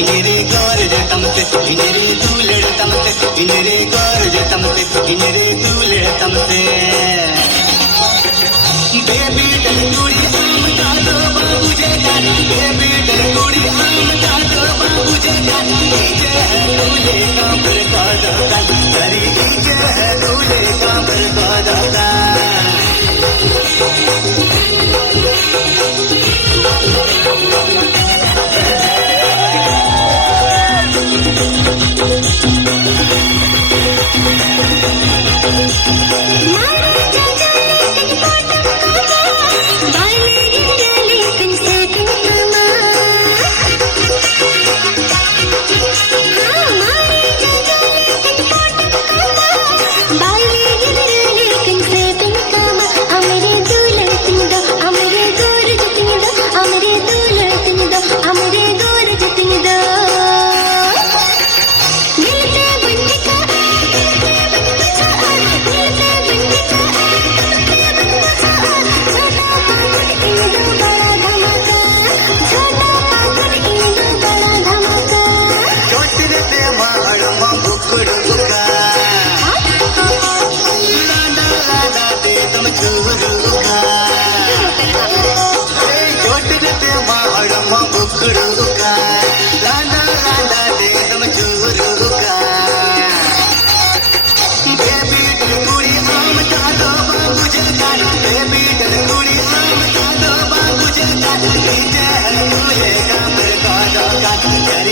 इनरे गौर जतम से इनरे दूलड़ तम से इनरे गौर जतम से इनरे दूलड़ तम से बेबी डलकुड़ी आम का दो बाबू जे जान बेबी डलकुड़ी आम का दो बाबू जे जान डीजे है दूल्हे का बरका दादा तेरी डीजे है दूल्हे का बरका दादा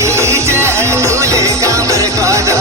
दूल्हे का बरका